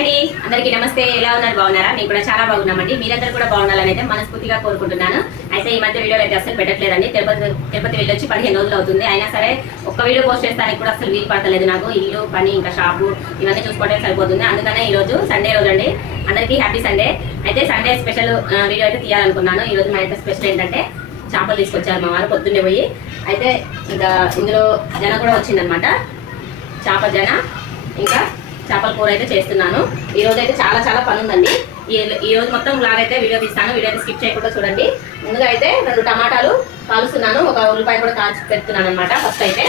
అండి అందరికీ నమస్తే. ఎలా ఉన్నారు? బాగున్నారా? నేను కూడా చాలా బాగున్నామండి. మీరందరూ కూడా బాగుండాలని అయితే మనస్ఫూర్తిగా కోరుకుంటున్నాను. అయితే ఈ మధ్య వీడియోలు అయితే అసలు పెట్టట్లేదండి. తిరుపతి వెళ్ళొచ్చి 15 రోజులు అవుతుంది. అయినా సరే ఒక్క వీడియో పోస్ట్ చేస్తానికి కూడా అసలు వీలు పడతలేదు నాకు. ఇల్లు పని ఇంకా షాపు ఇవన్నీ చూసుకోవడానికి సరిపోతుంది. అందుకనే ఈ రోజు సండే రోజు అండి. అందరికీ హ్యాపీ సండే. అయితే సండే స్పెషల్ వీడియో అయితే తీయాలనుకున్నాను. ఈ రోజు మా అయితే స్పెషల్ ఏంటంటే చేపలు తీసుకొచ్చారు మా వారు పొద్దున్నే పోయి. అయితే ఇంకా ఇందులో జన కూడా వచ్చిందనమాట. చేప జన ఇంకా చేపల కూర అయితే చేస్తున్నాను. ఈ రోజు అయితే చాలా పని ఉందండి. ఈ రోజు మొత్తం బ్లాగ్ అయితే వీడియో తీస్తాను. వీడియో అయితే స్కిప్ చేయకుండా చూడండి. ముందుగా అయితే 2 టమాటాలు కాలుస్తున్నాను. ఒక ఉల్లిపాయ కూడా కాల్చి పెడుతున్నాను అనమాట. ఫస్ట్ అయితే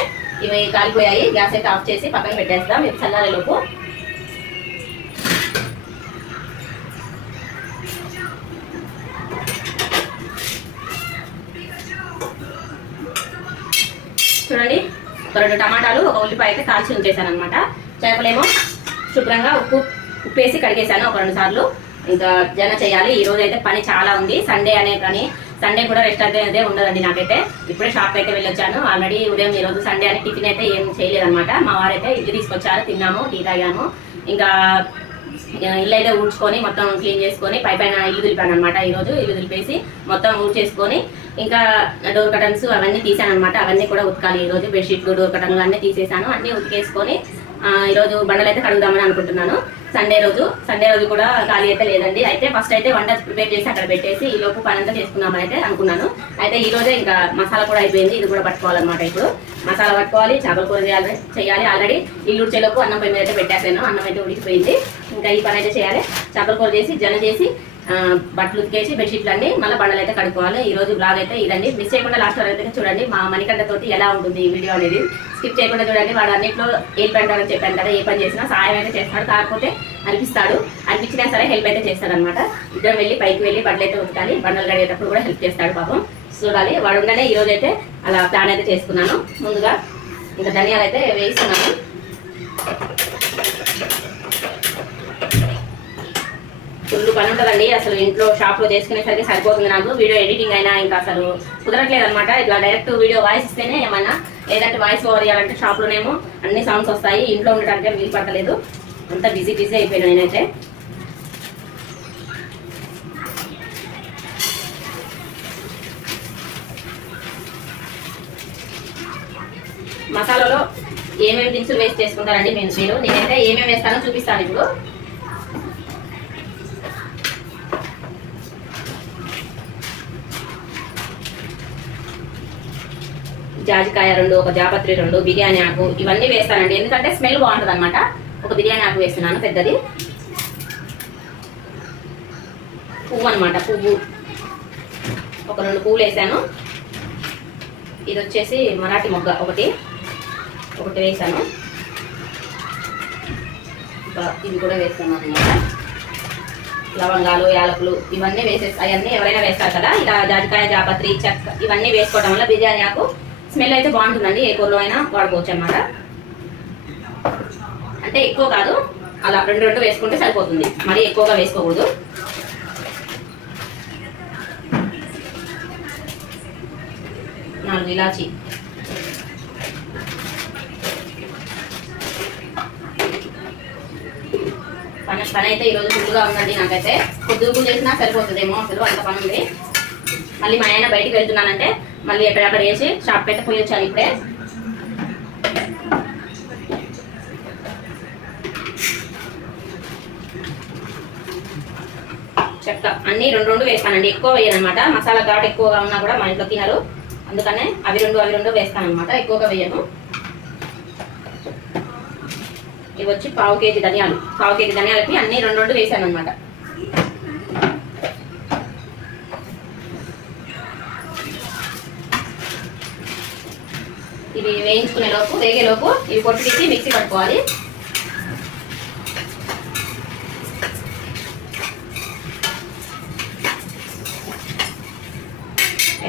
ఇవి కాలిపోయాయి. గ్యాస్ అయితే ఆఫ్ చేసి పక్కన పెట్టేస్తాం. ఇది చల్లారేలోపు చూడండి. ఒక 2 టమాటాలు ఒక ఉల్లిపాయ అయితే కాల్చి ఉంచేసాను అనమాట. చేపలేమో శుభ్రంగా ఉప్పేసి కడిగేసాను ఒక 2 సార్లు. ఇంకా జన చేయాలి. ఈ రోజు అయితే పని చాలా ఉంది. సండే అనే కానీ సండే కూడా రెస్ట్ అయితే ఉండదండి నాకైతే. ఇప్పుడే షాప్ అయితే వెళ్ళొచ్చాను. ఆల్రెడీ ఉదయం ఈ రోజు సండే అని టిఫిన్ అయితే ఏం చేయలేదన్నమాట. మా వారైతే ఇల్లు తీసుకొచ్చారు, తిన్నాము, టీ తాగాము. ఇంకా ఇల్లు అయితే ఊడ్చుకొని మొత్తం క్లీన్ చేసుకొని పైన ఇల్లు దులిపాను అనమాట. ఈ రోజు ఇల్లు దులిపేసి మొత్తం ఊడ్చేసుకొని ఇంకా డోర్ కటన్స్ అవన్నీ తీసాను అనమాట. అవన్నీ కూడా ఉతకాలి. ఈ రోజు బెడ్షీట్లు డోర్ కటన్లు అన్నీ తీసేసాను. అన్ని ఉతికేసుకొని ఈ రోజు బండలు అయితే కడుగుదామని అనుకుంటున్నాను. సండే రోజు కూడా ఖాళీ అయితే లేదండి. అయితే ఫస్ట్ అయితే వంట ప్రిపేర్ చేసి అక్కడ పెట్టేసి ఈ లోపు పని అంతా చేసుకుందామని అయితే అనుకున్నాను. అయితే ఈ రోజే ఇంకా మసాలా కూడా అయిపోయింది. ఇది కూడా పట్టుకోవాలన్నమాట. ఇప్పుడు మసాలా పట్టుకోవాలి, చేపల కూర చేయాలి. ఆల్రెడీ ఇల్లు ఉడిచేలోపు అన్నం పొయ్యి మీద అయితే పెట్టేసాను. అన్నం అయితే ఉడికిపోయింది. ఇంకా ఈ పని అయితే చేయాలి. చేపల కూర చేసి జన చేసి బట్టలు ఉతికేసి బెడ్షీట్లు అన్ని మళ్ళీ బండలు అయితే కడుక్కోవాలి. ఈ రోజు బ్లాగ్ అయితే ఇదండి. మిస్ చేయకుండా లాస్ట్ వరకు అయితే చూడండి. మా మణికంఠ తోటి ఎలా ఉంటుంది ఈ వీడియో అనేది స్కిప్ చేయకుండా చూడండి. వాడు అన్నింటిలో హెల్ప్ అంటారని చెప్పాను కదా. ఏ పని చేసినా సాయం అయితే చేస్తాడు, కాకపోతే అనిపించినా సరే హెల్ప్ అయితే చేస్తాడు అనమాట. ఇద్దరు వెళ్ళి పైకి వెళ్ళి బట్టలు అయితే ఉతకాలి. బండలు కడిగేటప్పుడు కూడా హెల్ప్ చేస్తాడు పాపం. చూడాలి. వాడు ఉండనే ఈ రోజు అయితే అలా ప్లాన్ అయితే చేసుకున్నాను. ముందుగా ఇంకా ధనియాలు అయితే వేస్తున్నాను. ఫుల్ పని ఉంటుందండి. అసలు ఇంట్లో షాప్లో చేసుకునేసరికి సరిపోతుంది నాకు. వీడియో ఎడిటింగ్ అయినా ఇంకా అసలు కుదరట్లేదు అనమాట. ఇట్లా డైరెక్ట్ వీడియో వాయిస్ ఇస్తేనే ఏమన్నా, లేదంటే వాయిస్ ఓవర్ చేయాలంటే షాప్లోనేమో అన్ని సౌండ్స్ వస్తాయి. ఇంట్లో ఉండటానికి వీలు పడతలేదు. అంతా బిజీ అయిపోయినా నేనైతే. మసాలాలో ఏమేమి దినుసులు వేస్ట్ చేసుకుంటారండి మీరు? నేనైతే ఏమేమి వేస్తానో చూపిస్తాను ఇప్పుడు. జాజికాయ 2, ఒక జాపత్రి 2, బిర్యానీ ఆకు ఇవన్నీ వేస్తానండి. ఎందుకంటే స్మెల్ బాగుంటుంది అనమాట. ఒక బిర్యానీ ఆకు వేస్తున్నాను పెద్దది. పువ్వు అనమాట, పువ్వు ఒక 2 పువ్వులు వేసాను. ఇది వచ్చేసి మరాఠీ మొగ్గ ఒకటి వేసాను. ఇది కూడా వేస్తాను అనమాట. లవంగాలు, యాలకులు ఇవన్నీ అవన్నీ ఎవరైనా వేస్తారు కదా. ఇలా జాజికాయ, జాపత్రి, చెక్క ఇవన్నీ వేసుకోవడం వల్ల బిర్యానీ ఆకు స్మెల్ అయితే బాగుంటుందండి. ఏ కూరలో అయినా వాడుకోవచ్చు అనమాట. అంటే ఎక్కువ కాదు, అలా 2 వేసుకుంటే సరిపోతుంది. మరీ ఎక్కువగా వేసుకోకూడదు. ఇలాచి పని అయితే ఈరోజు ఫుల్గా ఉందండి నాకైతే. పొద్దుకు చేసినా సరిపోతుందేమో, అసలు అంత పని ఉంది. మళ్ళీ మా ఆయన బయటికి వెళ్తున్నానంటే మళ్ళీ ఎక్కడెక్కడ వేసి షాప్ అయితే పోయి వచ్చాను ఇప్పుడే. చెక్క అన్ని 2 వేస్తానండి. ఎక్కువ వేయనమాట. మసాలా ఘాటు ఎక్కువగా ఉన్నా కూడా మా ఇంట్లో తినరు. అందుకనే అవి 2 వేస్తాను అనమాట. ఎక్కువగా వేయను. ఇవి వచ్చి 1/2 కేజీ ధనియాలు. 1/2 కేజీ ధనియాలకి అన్ని 2 వేసాను అనమాట. ఇవి వేగేలోపు ఇవి పొట్టు తీసి మిక్సీ పట్టుకోవాలి.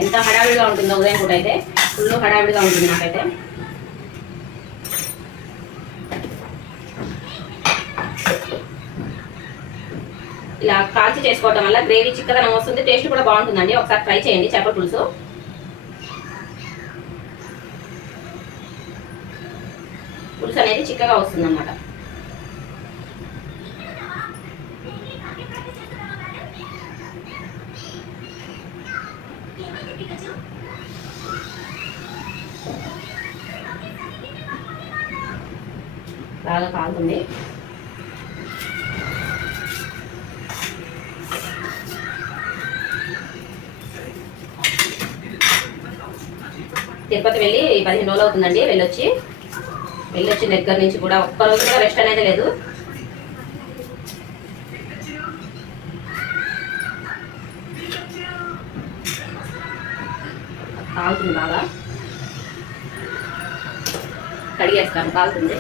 ఎంత హడావిడిగా ఉంటుందో ఉదయం పూట అయితే. ఫుల్ హడావిడిగా ఉంటుంది నాకైతే. ఇలా కాల్చి చేసుకోవడం వల్ల గ్రేవీ చిక్కదనం వస్తుంది. టేస్ట్ కూడా బాగుంటుందండి. ఒకసారి ట్రై చేయండి చేపల పులుసు. పులుసు అనేది చిక్కగా వస్తుంది అన్నమాట. బాగా కాలుతుంది. తిరుపతి వెళ్ళి 15 రోజులు అవుతుందండి. వెళ్ళొచ్చి దగ్గర నుంచి కూడా ఒక్కరోజు కూడా రెస్ట్ అనేది లేదు. కాలుతుంది బాగా, కడిగేస్తాను, కాలుతుంది.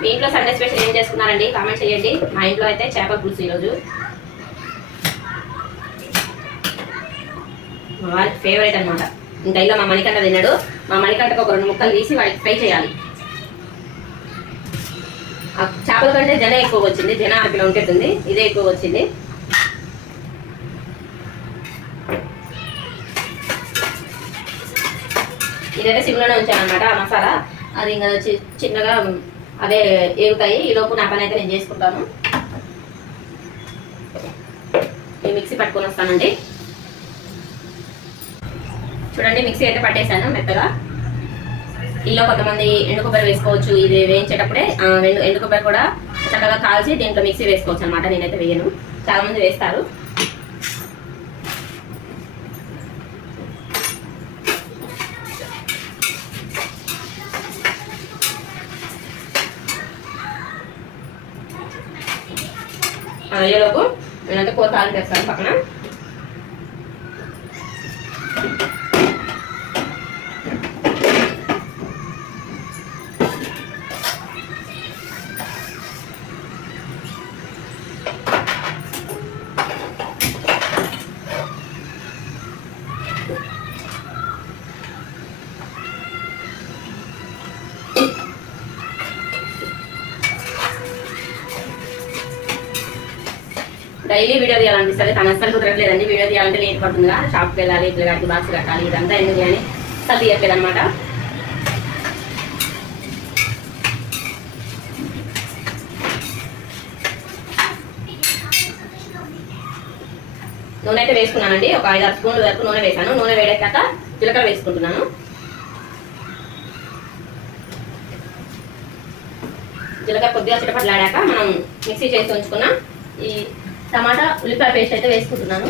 మీ ఇంట్లో సండే స్పెషల్ ఏం చేసుకున్నారండి? కామెంట్ చేయండి. మా ఇంట్లో అయితే చేపల పులుసు ఈరోజు. మా వారికి ఫేవరెట్ అనమాట. ఇంకా ఇలా మా మణికంఠ తిన్నాడు. మా మణికంఠకు ఒక 2 ముక్కలు తీసి వాడికి ఫ్రై చేయాలి. చేపల కంటే జన ఎక్కువ వచ్చింది, జన అరకిలో ఉంటుంది, ఇదే ఎక్కువ వచ్చింది. ఇదైతే సిమ్లోనే ఉంచాను అనమాట ఆ మసాలా. అది ఇంకా చిన్నగా అవే ఏగుతాయి. ఈలోపు నా పని అయితే నేను చేసుకుంటాను. నేను మిక్సీ పట్టుకొని వస్తానండి. చూడండి, మిక్సీ అయితే పట్టేశాను మెత్తగా. ఇలా కొంతమంది ఎండు కొబ్బరి వేసుకోవచ్చు. ఇది వేయించేటప్పుడే ఎండు కొబ్బరి కూడా చక్కగా కాల్చి దీంట్లో మిక్సీ వేసుకోవచ్చు అనమాట. నేనైతే వేయను, చాలా మంది వేస్తారు. అయ్యేలోపు నేనైతే కూర తాలింపు వేస్తాను పక్కన. డైలీ వీడియో తీయాలనిపిస్తుంది, కానీ అస్సలు కుదరట్లేదండి. వీడియో తీయాలంటే లేట్ పడుతుందిగా, షాప్కి వెళ్ళాలి, పిల్లగాడికి బాక్స్ కట్టాలి, ఇదంతా ఎందుకు అని అసలు తీయట్లేదు అనమాట. నూనె అయితే వేసుకున్నానండి. ఒక 5-6 స్పూన్ల వరకు నూనె వేసాను. నూనె వేడెక్కాక జీలకర్ర వేసుకుంటున్నాను. జీలకర్ర కొద్దిగా చిటపట్లాడాక మనం మిక్సీ చేసి ఉంచుకున్న ఈ టమాటా ఉల్లిపాయ పేస్ట్ అయితే వేసుకుంటున్నాను.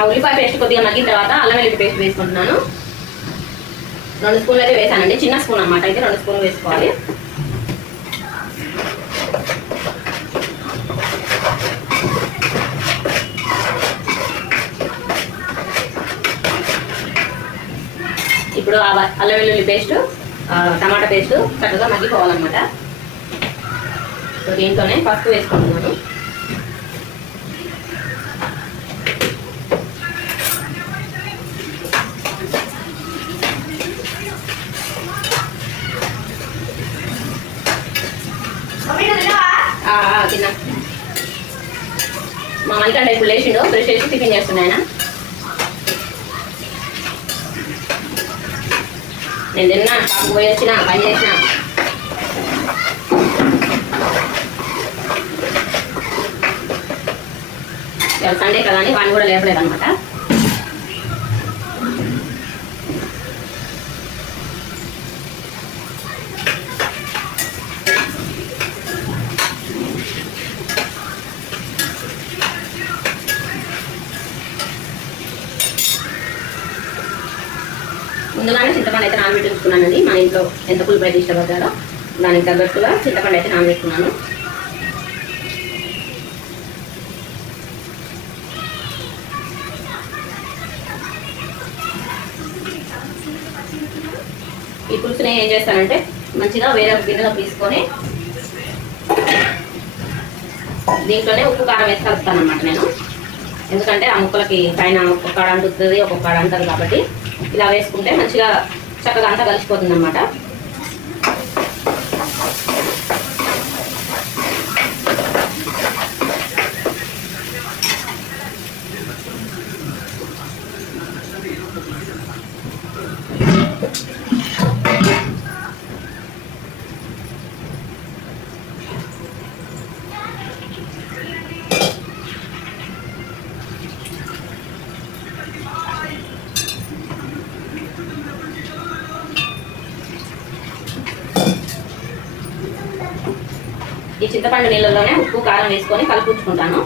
ఆ ఉల్లిపాయ పేస్ట్ కొద్దిగా మగ్గిన తర్వాత అల్లం వెల్లుల్లి పేస్ట్ వేసుకుంటున్నాను. 2 స్పూన్లు అయితే వేసానండి, చిన్న స్పూన్ అన్నమాట. అయితే 2 స్పూన్లు వేసుకోవాలి. ఇప్పుడు అల్లం వెల్లుల్లి పేస్ట్, టమాటా పేస్ట్ చక్కగా మగ్గిపోవాలన్నమాట. సో దీంట్లోనే పసుపు వేసుకుంటున్నాను. తిన్నా మా మణికంఠ ఇప్పుడు లేచిండు, బ్రష్ చేసి టిఫిన్ చేస్తున్నా ఆయన. నేను తిన్నా, షాప్కి పోయి వచ్చినా, పని చేసిన. సండే కదా అని వాడిని కూడా లేపలేదు అనమాట. ముందుగానే చింతపండు అయితే నానబెట్టుకున్నానండి. మా ఇంట్లో ఎంత పులుపు అయితే ఇష్టపడ్డారో దానికి తగ్గట్టుగా చింతపండు అయితే నానబెట్టుకున్నాను. ఈ పులుసుని ఏం చేస్తానంటే మంచిగా వేరే గిన్నెలో తీసుకొని దీంట్లోనే ఉప్పు కారం వేసి కలుపుతాను అన్నమాట నేను. ఎందుకంటే ఆ ముక్కలకి పైన ఒక్కొక్క కాడ అంటుతుంది, ఒక్కొక్క కాడ అంటుంది కాబట్టి ఇలా వేసుకుంటే మంచిగా చక్కగా అంతా కలిసిపోతుంది అన్నమాట. ఈ చింతపండు నీళ్ళలోనే ఉప్పు కారం వేసుకొని కలుపుకుంటాను.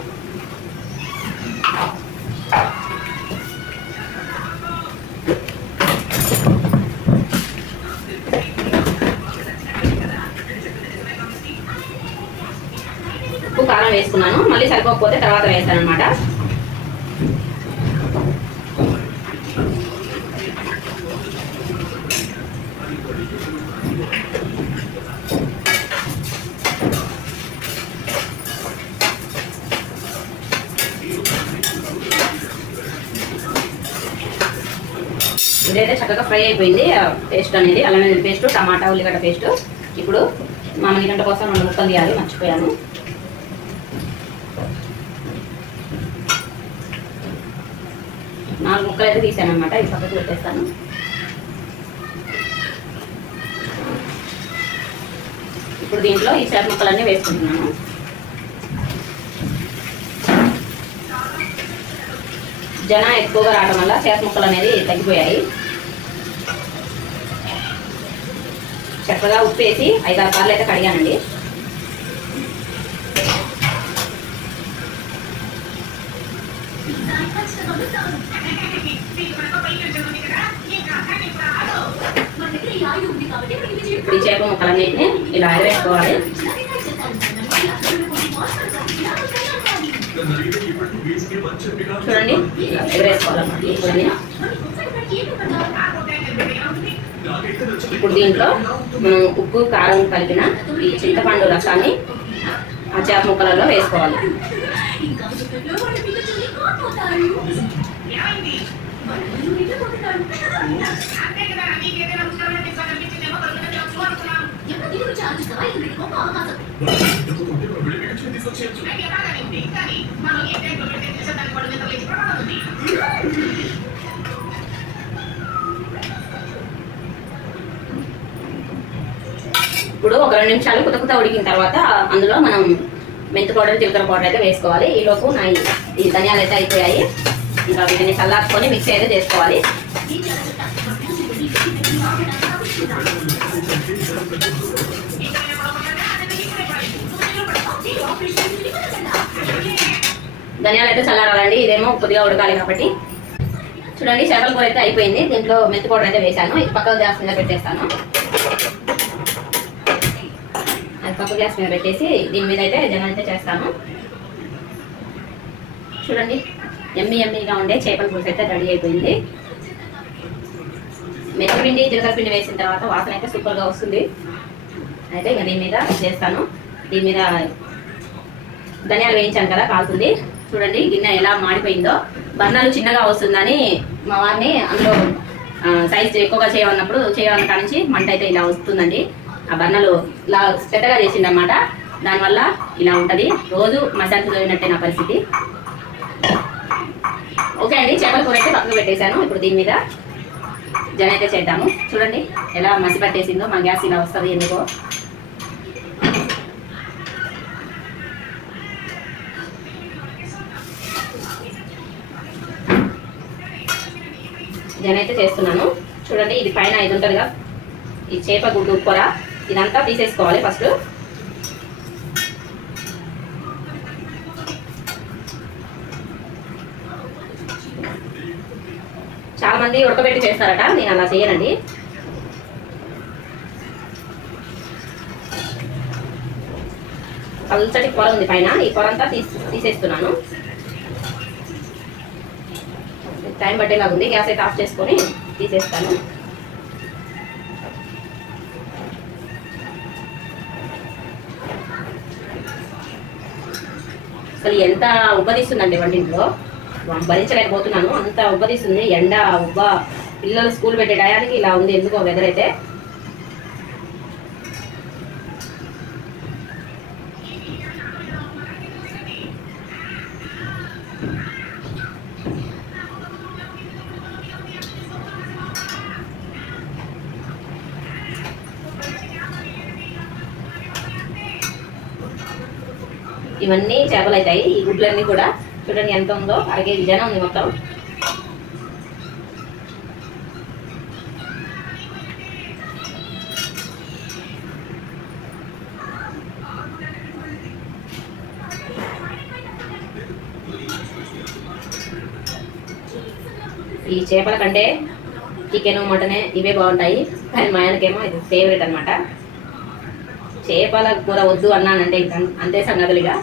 ఉప్పు కారం వేసుకున్నాను, మళ్ళీ సరిపోకపోతే తర్వాత వేస్తాను అనమాట. ఇదైతే చక్కగా ఫ్రై అయిపోయింది పేస్ట్ అనేది, అల్లం వెల్లుల్లి పేస్ట్, టమాటా ఉల్లిగడ్డ పేస్ట్. ఇప్పుడు మా మణిగంట కోసం 2 ముక్కలు తీయాలి, మర్చిపోయాను. నాలుగు ముక్కలు అయితే తీసాను అనమాట, ఇది పక్కకు పెట్టేస్తాను. ఇప్పుడు దీంట్లో ఈ చేప ముక్కలన్నీ వేసుకుంటున్నాను. జన ఎక్కువగా రావడం వల్ల చేప ముక్కలు అనేది తగ్గిపోయాయి. చక్కగా ఉప్పు వేసి 5-6 సార్లు అయితే కడిగానండి. ఇప్పుడు ఈ చేప ముక్కలన్నింటినీ ఇలా ఎగరేసుకోవాలి. చూడండి, ఎగరేసుకోవాలన్నమాట. ఇప్పుడు దీంట్లో మనం ఉప్పు కారం కలిపిన ఈ చింతపండు రసాన్ని ఆ చేప ముక్కలలో వేసుకోవాలి. ఇప్పుడు ఒక 2 నిమిషాలు కుత ఉడికిన తర్వాత అందులో మనం మెంతి పౌడర్, జీలకర్ర పౌడర్ అయితే వేసుకోవాలి. ఈలోపు నా ఈ ధనియాలు అయితే అయిపోయాయి. ఇంకా వీటిని చల్లార్చుకొని మిక్స్ అయితే చేసుకోవాలి. ధనియాలు అయితే చల్లారాలండి, ఇదేమో కొద్దిగా ఉడకాలి కాబట్టి. చూడండి, చేపల కూర అయితే అయిపోయింది. దీంట్లో మెంతి పౌడర్ అయితే వేసాను. ఇది పక్క గ్యాస్ మీద పెట్టేస్తాను. అది పక్క గ్యాస్ మీద పెట్టేసి దీని మీద అయితే జనం అయితే చేస్తాను. చూడండి, ఎమ్మీగా ఉండే చేపల పులుసు అయితే రెడీ అయిపోయింది. మెంతిపిండి, జీలకర్ర పిండి వేసిన తర్వాత వాసన అయితే సూపర్గా వస్తుంది. అయితే ఇంకా దీని మీద చేస్తాను. దీని మీద ధనియాలు వేయించాను కదా, కాలుతుంది. చూడండి గిన్నె ఎలా మాడిపోయిందో. బర్ణాలు చిన్నగా వస్తుందని మా వారిని అందులో సైజ్ ఎక్కువగా చేయమన్న కాడ నుంచి మంట అయితే ఇలా వస్తుందండి. ఆ బర్ణాలు ఇలా పెద్దగా చేసిందన్నమాట. దానివల్ల ఇలా ఉంటుంది. రోజు మసాలా చదివినట్టే నా పరిస్థితి. ఓకే అండి, చేపల కూర అయితే పక్కకు పెట్టేశాను. ఇప్పుడు దీని మీద జన అయితే చేద్దాము. చూడండి ఎలా మసి పట్టేసిందో. మా గ్యాస్ ఇలా వస్తుంది ఎందుకో. జన అయితే చేస్తున్నాను. చూడండి, ఇది పైన ఇది ఉంటుందిగా, ఈ చేప గుడ్డు కూర, ఇదంతా తీసేసుకోవాలి ఫస్ట్. చాలా మంది ఉడకబెట్టి చేస్తారట, నేను అలా చేయనండి. పల్చటి కూర ఉంది పైన, ఈ కూర అంతా తీసేస్తున్నాను. టైం పట్టేలా ఉంది. గ్యాస్ అయితే ఆఫ్ చేసుకొని తీసేస్తాను. అసలు ఎంత ఉబ్బదీస్తుందండి వంటింట్లో, భరించలేకపోతున్నాను, అంత ఉబ్బదీస్తుంది. ఎండ ఉబ్బ, పిల్లలు స్కూల్ పెట్టే టయానికి ఇలా ఉంది ఎందుకో వెదర్ అయితే. ఇవన్నీ చేపలు అవుతాయి. ఈ గుడ్లన్నీ కూడా చూడండి ఎంత ఉందో, అరగే జనం ఉంది మొత్తం. ఈ చేపల కంటే చికెన్ మటనే ఇవే బాగుంటాయి, కానీ మా ఆయనకేమో ఇది ఫేవరెట్ అనమాట. చేపల కూర వద్దు అన్నానంటే ఇంకా అంతే సంగతులుగా.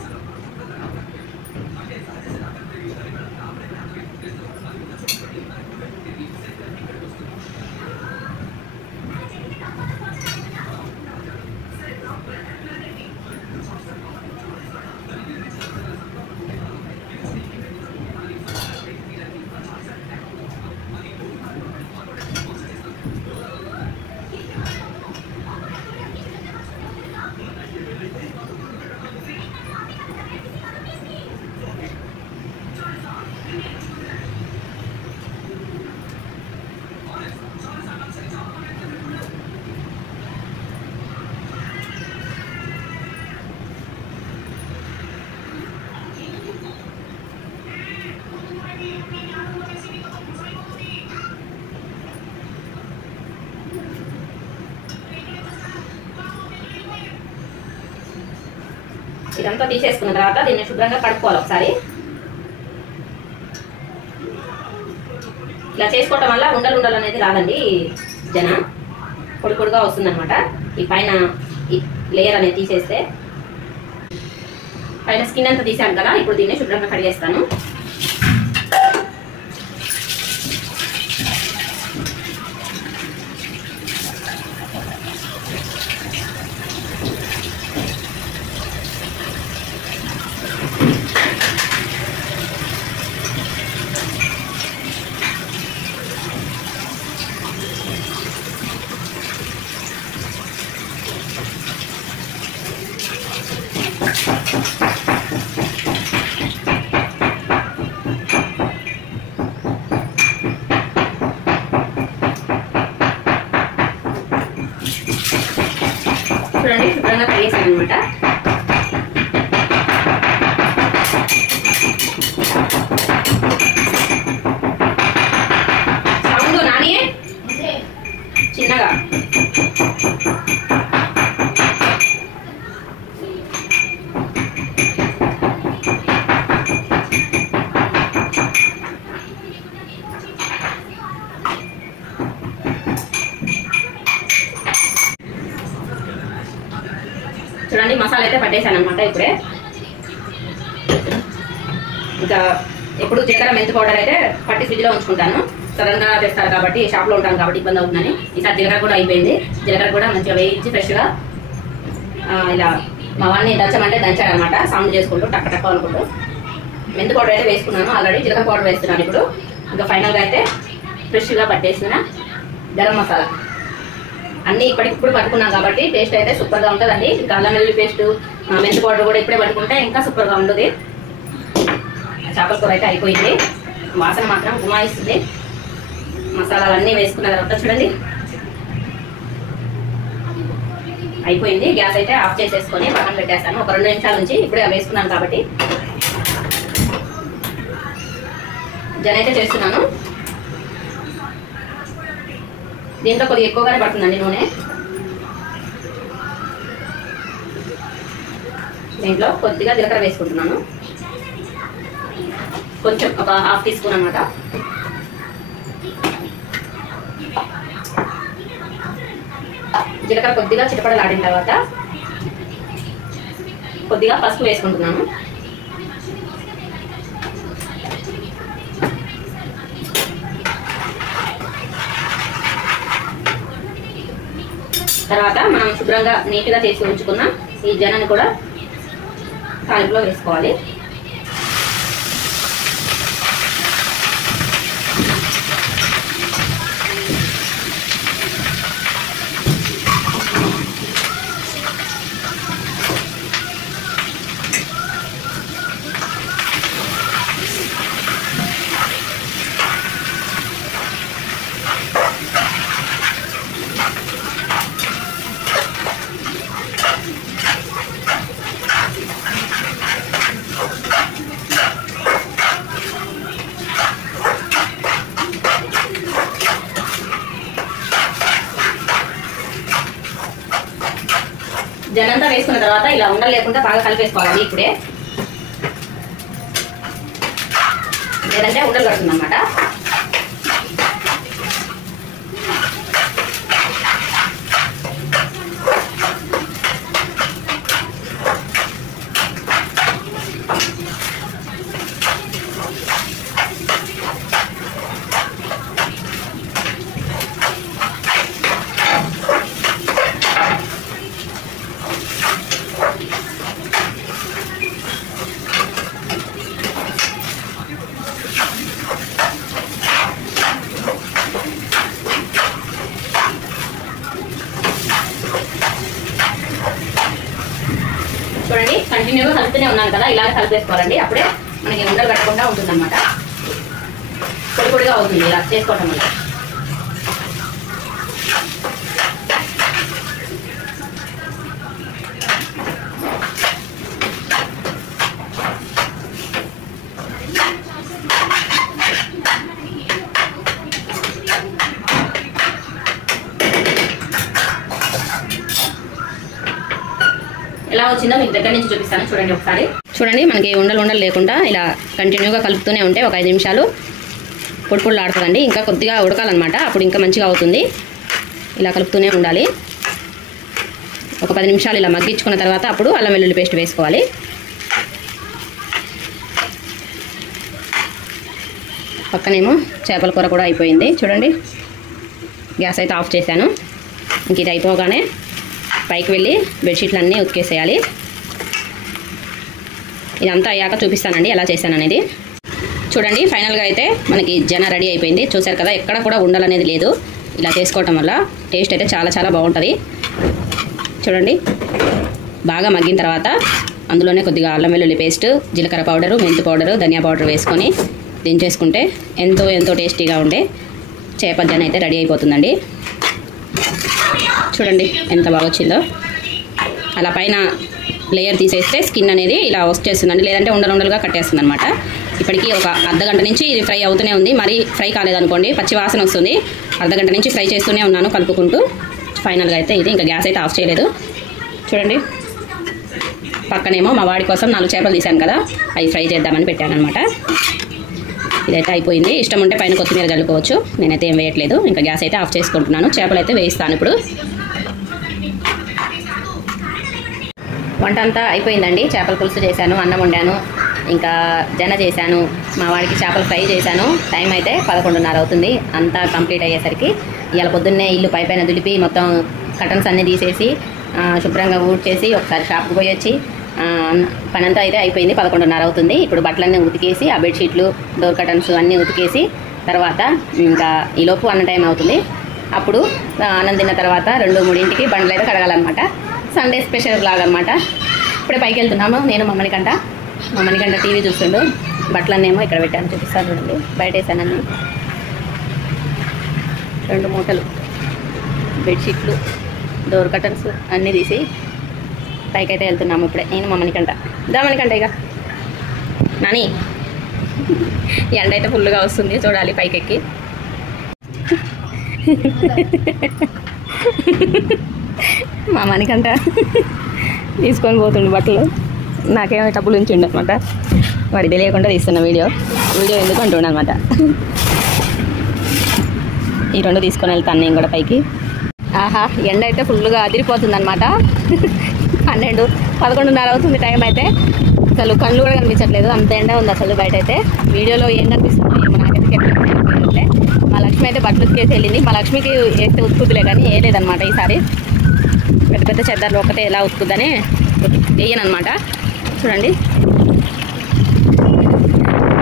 ఇదంతా తీసేసుకున్న తర్వాత దీన్ని శుభ్రంగా కడుక్కోవాలి ఒకసారి. ఇలా చేసుకోవటం వల్ల ఉండలు ఉండలు అనేది రాదండి, జన పొడి పొడిగా వస్తుందన్నమాట. ఈ పైన ఈ లేయర్ అనేది తీసేస్తే, పైన స్కిన్ అంతా తీసాను కదా, ఇప్పుడు దీన్ని శుభ్రంగా కడిగేస్తాను. చూడండి శుభ్రంగా కడిగేసాను అనమాట. సౌండ్ నాని చిన్నగా. చూడండి మసాలా అయితే పట్టేసాను అనమాట. ఇప్పుడే ఇంకా ఎప్పుడు జీలకర్ర మెంతి పౌడర్ అయితే పట్టి ఫ్రిడ్జ్లో ఉంచుకుంటాను. సడన్గా తెస్తారు కాబట్టి, షాప్లో ఉంటాను కాబట్టి ఇబ్బంది అవుతుందని ఈసారి జీలకర్ర కూడా అయిపోయింది. జీలకర్ర కూడా మంచిగా వేయించి ఫ్రెష్గా ఇలా మా వాడిని దంచమంటే దంచాడు అనమాట, సౌండ్ చేసుకుంటూ టక్క టక్క అనుకుంటూ. మెంతి పౌడర్ అయితే వేసుకున్నాను ఆల్రెడీ, జీలకర్ర పౌడర్ వేస్తున్నాను ఇప్పుడు. ఇంకా ఫైనల్గా అయితే ఫ్రెష్గా పట్టేసిన గరం మసాలా అన్నీ ఇప్పటికిప్పుడు పట్టుకున్నాం కాబట్టి టేస్ట్ అయితే సూపర్గా ఉంటుందండి. ఇంకా అల్లం వెల్లుల్లి పేస్ట్, మెంతి పౌడర్ కూడా ఇప్పుడే పట్టుకుంటే ఇంకా సూపర్గా ఉంటుంది. చేపల కూర అయితే అయిపోయింది, వాసన మాత్రం గుమాయిస్తుంది. మసాలాలన్నీ వేసుకున్న తర్వాత చూడండి అయిపోయింది. గ్యాస్ అయితే ఆఫ్ చేసేసుకొని పక్కన పెట్టేస్తాను ఒక 2 నిమిషాల నుంచి. ఇప్పుడే వేసుకున్నాను కాబట్టి జన అయితే చేస్తున్నాను. దీంట్లో కొద్దిగా ఎక్కువగానే పడుతుందండి నూనె. దీంట్లో కొద్దిగా జీలకర్ర వేసుకుంటున్నాను, కొంచెం ఒక 1/2 టీ స్పూన్ అన్నమాట. జీలకర్ర కొద్దిగా చిటపడలాడిన తర్వాత కొద్దిగా పసుపు వేసుకుంటున్నాను. తర్వాత మనం శుభ్రంగా నీట్గా చేసి ఉంచుకున్న ఈ జనాన్ని కూడా తాలింపులో వేసుకోవాలి. జనంతా వేసుకున్న తర్వాత ఇలా ఉండలు లేకుండా బాగా కలిపేసుకోవాలి ఇప్పుడే, లేదంటే ఉండలు కడుతుంది అనమాట. చూడండి కంటిన్యూగా కలుపుతూనే ఉన్నాను కదా, ఇలాగే కలిపేసుకోవాలండి. అప్పుడే మనకి ఉండలు కట్టకుండా ఉంటుంది అనమాట, పొడి పొడిగా అవుతుంది ఇలా చేసుకోవటం వల్ల. ఎలా వచ్చిందో మీకు దగ్గర నుంచి చూపిస్తాను చూడండి ఒకసారి. చూడండి మనకి ఉండలు లేకుండా ఇలా కంటిన్యూగా కలుపుతూనే ఉంటే ఒక 5 నిమిషాలు పొడి పొడిలు ఆడుతుందండి. ఇంకా కొద్దిగా ఉడకాలన్నమాట, అప్పుడు ఇంకా మంచిగా అవుతుంది. ఇలా కలుపుతూనే ఉండాలి. ఒక 10 నిమిషాలు ఇలా మగ్గించుకున్న తర్వాత అప్పుడు అల్లం వెల్లుల్లి పేస్ట్ వేసుకోవాలి. పక్కనేమో చేపల కూర కూడా అయిపోయింది. చూడండి గ్యాస్ అయితే ఆఫ్ చేశాను. ఇంక ఇది అయిపోగానే పైకి వెళ్ళి బెడ్షీట్లు అన్నీ ఉతికేసేయాలి. ఇదంతా అయ్యాక చూపిస్తానండి ఎలా చేశాను అనేది. చూడండి ఫైనల్గా అయితే మనకి జన రెడీ అయిపోయింది. చూసారు కదా, ఎక్కడ కూడా ఉండాలనేది లేదు. ఇలా చేసుకోవటం వల్ల టేస్ట్ అయితే చాలా చాలా బాగుంటుంది. చూడండి బాగా మగ్గిన తర్వాత అందులోనే కొద్దిగా అల్లం వెల్లుల్లి పేస్ట్, జీలకర్ర పౌడరు, మెంతి పౌడరు, ధనియా పౌడర్ వేసుకొని దించేసుకుంటే ఎంతో ఎంతో టేస్టీగా ఉండే చేపల జన అయితే రెడీ అయిపోతుందండి. చూడండి ఎంత బాగా వచ్చిందో. అలా పైన లేయర్ తీసేస్తే స్కిన్ అనేది ఇలా వచ్చేస్తుందండి, లేదంటే ఉండలుగా కట్టేస్తుంది అనమాట. ఇప్పటికీ ఒక అర్ధగంట నుంచి ఇది ఫ్రై అవుతూనే ఉంది. మరీ ఫ్రై కాలేదనుకోండి పచ్చి వాసన వస్తుంది. అర్ధగంట నుంచి ఫ్రై చేస్తూనే ఉన్నాను కలుపుకుంటూ. ఫైనల్గా అయితే ఇది ఇంకా గ్యాస్ అయితే ఆఫ్ చేయలేదు. చూడండి పక్కనేమో మా వాడి కోసం 4 చేపలు తీసాను కదా, అవి ఫ్రై చేద్దామని పెట్టాను అనమాట. ఇదైతే అయిపోయింది. ఇష్టం ఉంటే పైన కొత్తిమీర చల్లుకోవచ్చు. నేనైతే ఏం వేయట్లేదు. ఇంకా గ్యాస్ అయితే ఆఫ్ చేసుకుంటున్నాను. చేపలు అయితే వేయిస్తాను ఇప్పుడు. వంట అంతా అయిపోయిందండి. చేపల పులుసు చేశాను, అన్నం వండాను, ఇంకా జన చేశాను, మా వాడికి చేపలు ఫ్రై చేశాను. టైం అయితే 11:30 అవుతుంది. అంతా కంప్లీట్ అయ్యేసరికి ఇవాళ పొద్దున్నే ఇల్లు పైపైన దులిపి మొత్తం కర్టన్స్ అన్నీ తీసేసి శుభ్రంగా ఊడ్చేసి ఒకసారి షాప్కి పోయి వచ్చి పనంతా అయితే అయిపోయింది. 11:30 అవుతుంది. ఇప్పుడు బట్టలన్నీ ఉతికేసి ఆ బెడ్షీట్లు, డోర్ కర్టన్స్ అన్నీ ఉతికేసి తర్వాత ఇంకా ఈలోపు అన్న టైం అవుతుంది. అప్పుడు అన్నం తిన్న తర్వాత 2-3 బండ్లు అయితే కడగాలన్నమాట. సండే స్పెషల్ బ్లాగ్ అనమాట. ఇప్పుడే పైకి వెళ్తున్నాము నేను మా మణికంట టీవీ చూస్తుండు. బట్టలన్నేమో ఇక్కడ పెట్టాను, చూపిస్తాను చూడండి. బయట వేసానన్నీ 2 మూటలు బెడ్షీట్లు, డోర్ కర్టన్స్ అన్నీ తీసి పైకి అయితే వెళ్తున్నాము ఇప్పుడే నేను మా మణికంట. మణికంట ఇక నాని ఎండ అయితే ఫుల్గా వస్తుంది, చూడాలి పైకెక్కి. మా మణికంట తీసుకొని పోతుండు బట్టలు, నాకేమో డబ్బులు ఉంచిండు అనమాట. వాడి తెలియకుండా తీస్తున్న వీడియో ఎందుకు అంటుండ అనమాట. ఈ 2 తీసుకొని వెళ్తాను నేను కూడా పైకి. ఆహా ఎండ అయితే ఫుల్గా అదిరిపోతుంది అనమాట. 11:30 అవుతుంది టైం అయితే. అసలు కళ్ళు కూడా కనిపించట్లేదు, అంత ఎండ ఉంది అసలు బయట అయితే. వీడియోలో ఏం కనిపిస్తుందో ఏమో నాకైతే అంటే. మా లక్ష్మి అయితే బట్టలు ఉతికేసి వెళ్ళింది. మా లక్ష్మికి వేస్తే ఉతుకుతులే కానీ వేయలేదన్నమాట ఈసారి. పెద్ద పెద్ద చెద్దర్లు ఒకటే ఎలా ఉతుకుద్దని వేయనమాట. చూడండి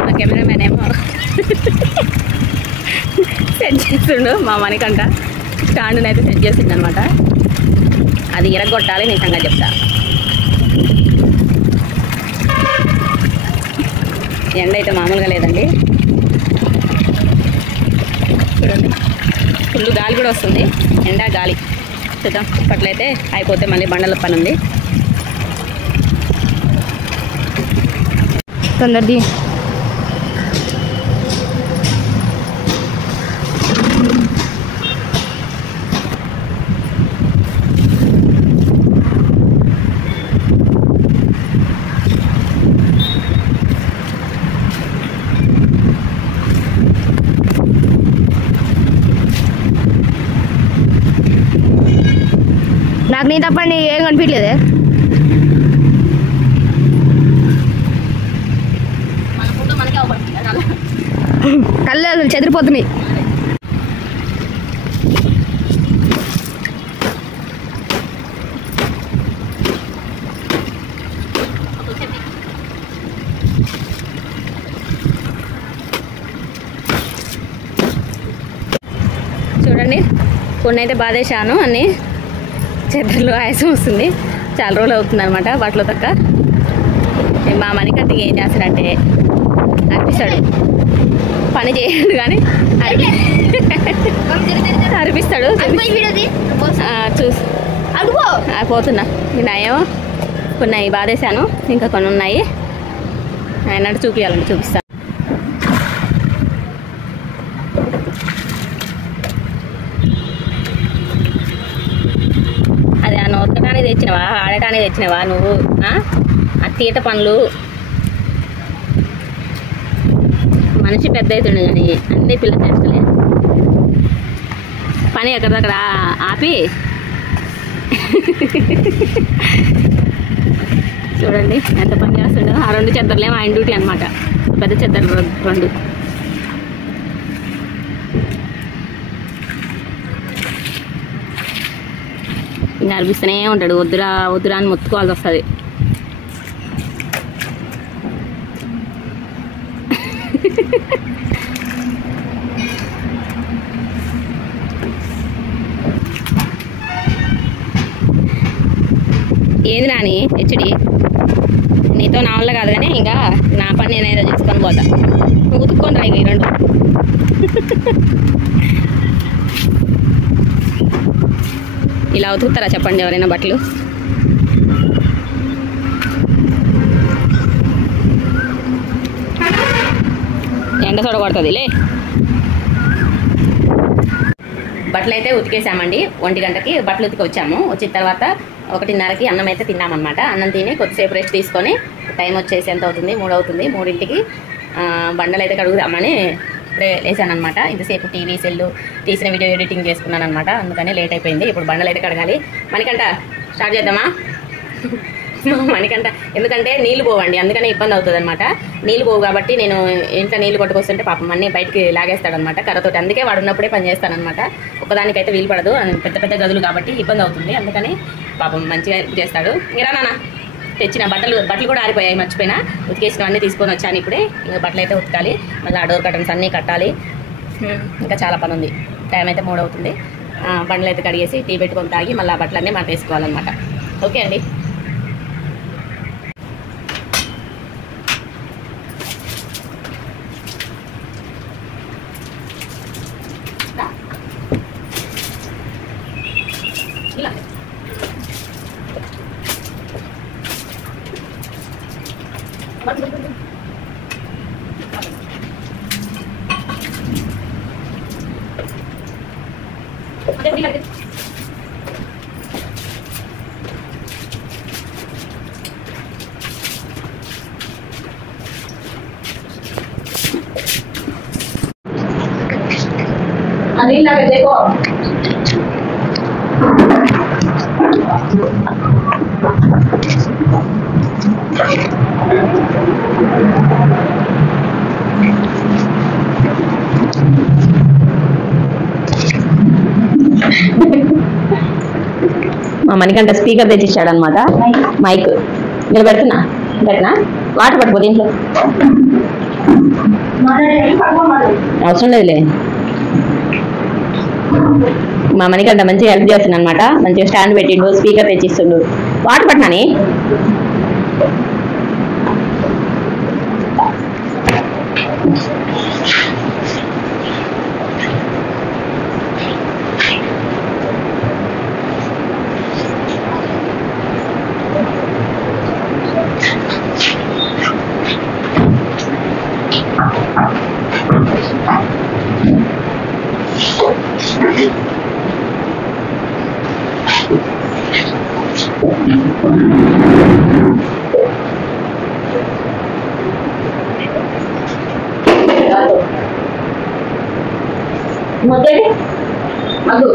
మా కెమెరామెన్ ఏమో సెట్ చేస్తుండు. మా మణికంట స్టాండ్ని అయితే సెట్ చేసింది అనమాట. అది ఇరగొట్టాలి, నిజంగా చెప్తా. ఎండ అయితే మామూలుగా లేదండి. చూడండి ఫుల్ గాలి కూడా వస్తుంది, ఎండ గాలి. చూద్దాం ఇప్పట్లయితే అయిపోతే మళ్ళీ బండల పని ఉంది. తొందరది తప్పండి ఏం కనిపించలేదే. కళ్ళు అసలు చెదిరిపోతున్నాయి. చూడండి కొన్ని అయితే బాధేశాను, అన్ని చెద్దర్లు ఆయాసం వస్తుంది. చాలా రోజులు అవుతుంది అనమాట బట్టలు తక్క. మా మణికంటికి ఏం చేస్తాడంటే అనిపిస్తాడు, పని చేయడు కానీ అనిపిస్తాడు. చూసి పోతున్నా నాయేమో కొన్ని బాధేశాను, ఇంకా కొన్ని ఉన్నాయి. ఆయన చూపించాలండి, చూపిస్తాను. అదే ఆ నొక్కటానికి తెచ్చినవా, ఆడటానికి తెచ్చినవా నువ్వు? ఆ తీట పనులు మనిషి పెద్ద అవుతుండే కానీ అన్ని పిల్ల చేస్తలే. పని ఎక్కడిదక్కడ ఆపి చూడండి ఎంత పని చేస్తుండో. ఆ 2 చెద్దర్లేమో ఆయన డ్యూటీ అనమాట, పెద్ద చెద్దరు 2. ఇంకా అనిపిస్తూనే ఉంటాడు, వద్దురా వద్దురా అని మొత్తుకోవాల్సి వస్తుంది. ఏంది నాని హెచ్డి, నీతో నా వల్ల కాదు కానీ ఇంకా నా పని నేనేదో చేసుకొని పోతా. నువ్వు ఉతుక్కొని రా ఈ 2. ఇలా ఉతుకుతారా చెప్పండి ఎవరైనా బట్టలు? ఎండ చూడగొడుతుంది లే. బట్టలు అయితే ఉతికేసామండి. 1 గంటకి బట్టలు ఉతికి వచ్చాము. వచ్చిన తర్వాత 1:30కి అన్నం అయితే తిన్నామన్నమాట. అన్నం తిని కొద్దిసేపు రెస్ట్ తీసుకొని టైం వచ్చేసి ఎంత అవుతుంది, 3 అవుతుంది. 3ంటికి బండలు అయితే కడుగుదామని ఇప్పుడే లేసాను అనమాట. ఇంతసేపు టీవీ సెల్లు తీసిన వీడియో ఎడిటింగ్ చేసుకున్నాను అనమాట, అందుకని లేట్ అయిపోయింది. ఇప్పుడు బండలు అయితే కడగాలి. మణికంట స్టార్ట్ చేద్దామా? మణికంట ఎందుకంటే నీళ్ళు పోవండి, అందుకనే ఇబ్బంది అవుతుంది అనమాట. నీళ్ళు పోవు కాబట్టి నేను ఇంట్లో నీళ్ళు కొట్టుకొస్తుంటే పాపం అన్నీ బయటికి లాగేస్తాడనమాట కర్రతోటి. అందుకే వాడు ఉన్నప్పుడే పని చేస్తానమాట. ఒకదానికైతే వీలు పడదు, పెద్ద పెద్ద గదులు కాబట్టి ఇబ్బంది అవుతుంది. అందుకని పాపం మంచిగా చేస్తాడు. ఇరా నాన్న తెచ్చిన బట్టలు కూడా ఆరిపోయాయి, మర్చిపోయినా. ఉతికేసినవన్నీ తీసుకొని వచ్చాను ఇప్పుడే. ఇంకా బట్టలు అయితే ఉతకాలి, మళ్ళీ ఆ డోర్ కర్టన్స్ అన్నీ కట్టాలి. ఇంకా చాలా పని ఉంది. టైం అయితే 3 అవుతుంది. బండ్లు అయితే కడిగేసి టీ పెట్టుకొని తాగి మళ్ళీ ఆ బట్టలన్నీ మనం వేసుకోవాలన్నమాట. ఓకే అండి. ఇలా అది ఇలాగే देखो మా మణికంట స్పీకర్ తెచ్చిచ్చాడు అనమాట, మైక్. నేను పెడుతున్నా పెట్టినా వాటర్ పట్టుకో, దీంట్లో అవసరం లేదులే. మా మణికంట మంచిగా హెల్ప్ చేస్తుంది అనమాట, మంచిగా స్టాండ్ పెట్టిండు, స్పీకర్ తెచ్చిస్తుండు. వాటర్ పట్టినాని మగ్గు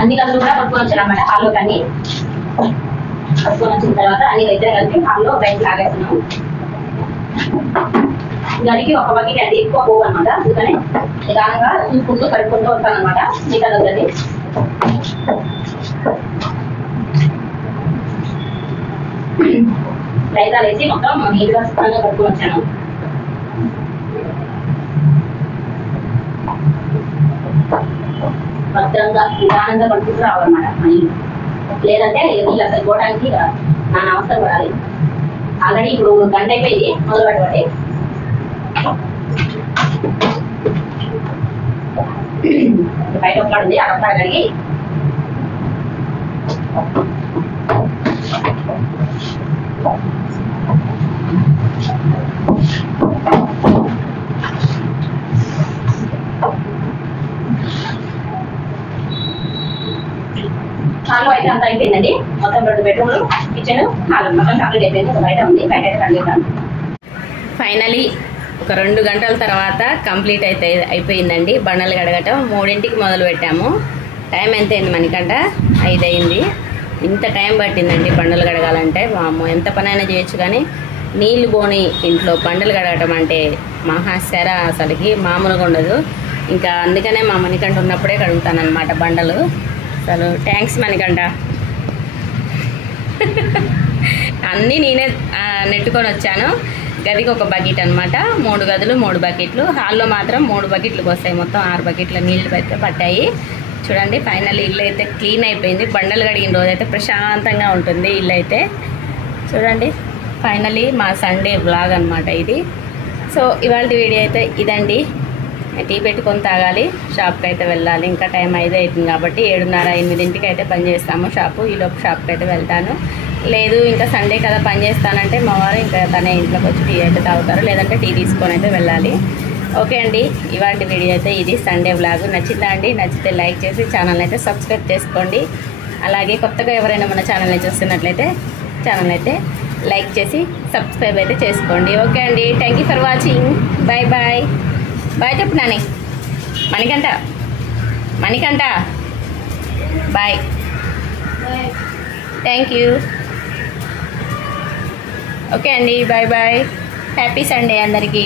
అన్ని గదులు కూడా పట్టుకొని వచ్చారన్నమాట హాల్లో. కానీ పట్టుకొని వచ్చిన తర్వాత అన్ని ఇద్దరు కలిపి హాల్లో బయట లాగేస్తున్నాం. గడికి ఒక బకెట్ అది ఎక్కువ పోవు అనమాట. అందుకని నిదానంగా చూసుకుంటూ కడుక్కుంటూ వస్తాను అనమాట మిగతా గదులది. రైతాలు వేసి మొత్తం నీట్గా శుభ్రంగా కడుక్కొని వచ్చాను. భద్రంగా నిదానంగా కడుపుతూ రావాలన్నమాట. లేదంటే వీళ్ళు అసలు పోవడానికి నా అవసరం పడాలి. ఆల్రెడీ ఇప్పుడు గంట అయిపోయింది మొదలు పెట్టబట్టి. బయట ఒకటి అక్కడ కడిగి హాల్లో అయితే అంతా అయిపోయిందండి. మొత్తం 2 బెడ్రూమ్లు, కిచెన్, హాల్ మొత్తం కంప్లీట్ అయిపోయింది. బయట ఉంది, బయట అయితే కడిగేద్దాం. ఫైనలీ ఒక 2 గంటల తర్వాత కంప్లీట్ అయితే అయిపోయిందండి. బండలు కడగటం 3ంటికి మొదలు పెట్టాము. టైం ఎంత అయింది మనకంట? 5 అయింది. ఇంత టైం పట్టిందండి బండలు కడగాలంటే. వామ్మో, ఎంత పనైనా చేయొచ్చు కానీ నీళ్లు పోని ఇంట్లో బండలు కడగటం అంటే మహాశర, అసలుకి మామూలుగా ఉండదు. ఇంకా అందుకనే మా మణికంఠ ఉన్నప్పుడే కడుగుతానన్నమాట బండలు. అసలు థ్యాంక్స్ మణికంఠ. అన్నీ నేనే నెట్టుకొని వచ్చాను. గదికి ఒక బకెట్ అనమాట. 3 గదులు 3 బకెట్లు. హాల్లో మాత్రం 3 బకెట్లకు వస్తాయి. మొత్తం 6 బకెట్ల నీళ్ళు అయితే పట్టాయి. చూడండి, ఫైనల్ ఇల్లు అయితే క్లీన్ అయిపోయింది. బండలు కడిగిన రోజైతే ప్రశాంతంగా ఉంటుంది ఇల్లు అయితే. చూడండి, ఫైనలీ మా సండే వ్లాగ్ అనమాట ఇది. సో ఇవాళ వీడియో అయితే ఇదండి. టీ పెట్టుకొని తాగాలి, షాప్కి అయితే వెళ్ళాలి. ఇంకా టైం 5 అవుతుంది కాబట్టి 7:30 8ంటికి అయితే పని చేస్తాము షాపు. ఈలోపు షాప్కి అయితే వెళ్తాను. లేదు ఇంకా సండే కదా పని చేస్తానంటే మా వారు ఇంకా తనే ఇంట్లోకి వచ్చి టీ అయితే తాగుతారు, లేదంటే టీ తీసుకొని అయితే వెళ్ళాలి. ఓకే అండి, ఇవాళ వీడియో అయితే ఇది సండే వ్లాగ్. నచ్చిందా అండి? నచ్చితే లైక్ చేసి ఛానల్ అయితే సబ్స్క్రైబ్ చేసుకోండి. అలాగే కొత్తగా ఎవరైనా మన ఛానల్ని చూస్తున్నట్లయితే ఛానల్ అయితే లైక్ చేసి సబ్స్క్రైబ్ అయితే చేసుకోండి. ఓకే అండి, thank you for watching. Bye bye. Bye చెప్పు Nani. Manikanta, Manikanta bye. Thank you. Okay అండి, బాయ్ బాయ్. హ్యాపీ సండే అందరికీ.